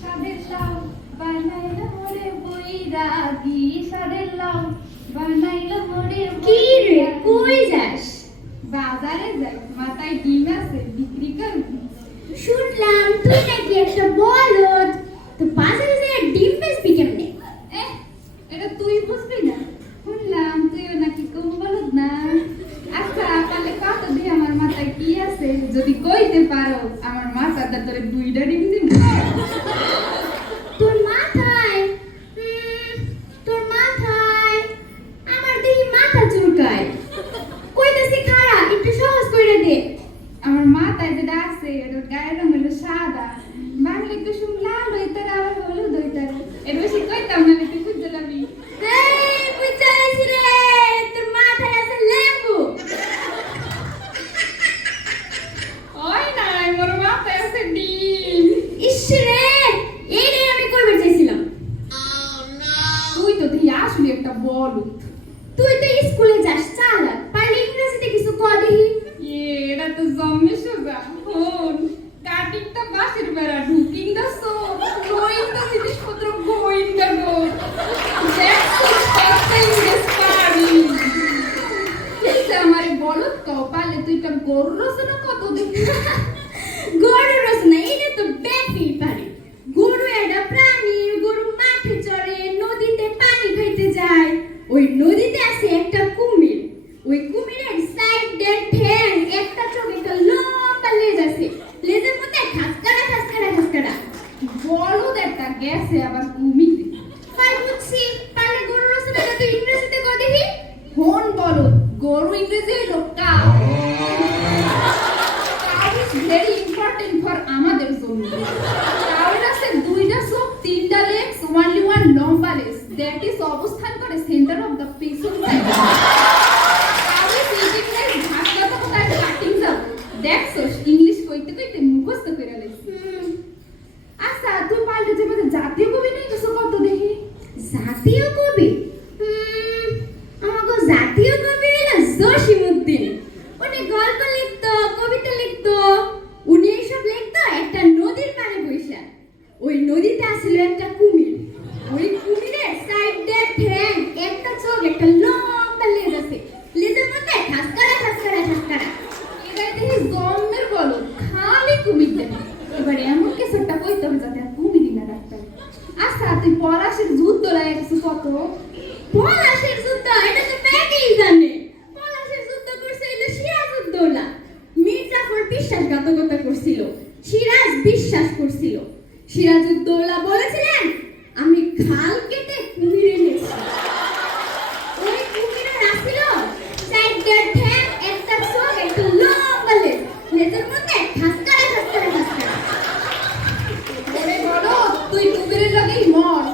সাদের লাউ বানাইলো মোরে বৈরাগী, সাদের লাউ বানাইলো মোরে। কি রে, কই যাস? বাজারে যাই, মাথায় ডিম আছে, বিক্রি করবি। শুনলাম তুই নাকি একটা বলদ, তো বাজারে যায় ডিম বেচবি কেমনে? এটা তুই বুঝবি না? শুনলাম তুইও নাকি কম বলদ না। আচ্ছা তাহলে কত দিয়ে আমার মাথায় কি আছে, যদি কইতে পারো আমার মাথাটা তোরে দুইটা ডিম দিব। তোর মাথায় তোর মাথায় আমার দেখি মাথা চুলকায়। কইতাছি খাড়া, একটু সহজ কইরা দে। আমার মাথায় যেটা আছে ওর গায়ের রং হলো সাদা, বাংলা কুসুম লাল হইতার আবার হলুদ হইতার। এর বেশি কইতাম না, তুই বুঝতে পারবি। এই বুঝাইছি রে, তোর মাথায় আছে লেবু। ওই নাই, মোর মাথায় আছে ডিম। ইস রে, এইটাই আমি কইবার চাইছিলাম। তুই তো দেখি আসলে একটা বলদ। তুই তো স্কুলে যাস, চালাক, পারলে ইংরেজিতে কিছু ক দেখি। এটা তো জম্মে সোজা। হন কাটিংটা বাসের বেড়া, ঢুকিং দা সোপ, গোয়িং দা জিনিসপত্র, গোয়িং দা ডোর। দেখো কতটা ইংরেজ পারি। কিন্তু আমার বলদ কও পারলে তুই তো গরু রচনা কত দেখি। গরু রচনা এটা তো ব্যাপী পারে। গরু একটা প্রাণী, গরু মাঠে চড়ে, নদীতে পানি খাইতে যায়। ওই নদীতে আছে একটা কুমির। ওই কুমিরের সাইডে ঠ্যাং, একটা চোখ, একটা লম্বা লেজ আছে। লেজের মধ্যে খাসকারা খাসকারা খাসকারা। বলদ একটা গেছে আবার কুমির। পাই বুঝছি, পারলে গরু রচনাটা তুই ইংরেজিতে ক দেখি। হন বলদ, গরু ইংরেজি হইলো cow. Cow is very important for আমাদের জন্য। কাউর আছে দুইটা চোখ, তিনটা লেগস, ওনলি ওয়ান লম্বা লেজ, দ্যাট ইজ অবস্থান করে সেন্টার অফ দ্য পেছন side. Cow is eating like ভাতটা তো কোথায় কাটিং যাব। দেখছস ইংলিশ কইতে কইতে মুখস্থ করে লাইছি। আচ্ছা তুই পাল্টে যে মধ্যে জাতীয় কবি নেই কিছু কত দেখি। জাতীয় কবি আমাকে জাতীয় কবি হলো জসিমউদ্দিন। উনি গল্প লিখতো, কবিতা লিখতো। উনি এইসব লিখতো একটা নদীর পাড়ে বইসা। ওই নদীতে আসলে একটা কুমির। ওই কুমিরের সাইডে ঠ্যাং, একটা চোখ, একটা লম্বা লেজ আছে। লেজের মধ্যে খাসকারা খাসকারা খাসকারা। এটা দেখি জন্মের বলদ, খালি কুমির দেখে। এবার এমন কিছু একটা কইতে হবে যাতে আর কুমিরই না ডাক্তার। আচ্ছা তুই পলাশের যুদ্ধ লাগে কিছু কত। পলাশের যুদ্ধ এটা তো ম্যাগেই জানে। পলাশের যুদ্ধ করছে হলো সিরাজউদ্দৌলা। মির্জাফর বিশ্বাসঘাতকতা করছিল, সিরাজ বিশ্বাস করছিল। সিরাজউদ্দৌলা বলেছিলেন আমি খাল কেটে কুমির এনেছি। ওই কুমিরের আসিল চারটা ঠ্যাং, একটা চোখ, একটা লম্বা লেজ। লেজের মধ্যে খাসকারা খাসকারা খাসকারা। ওরে বলদ, তুই কুমিরের লাগেই মর।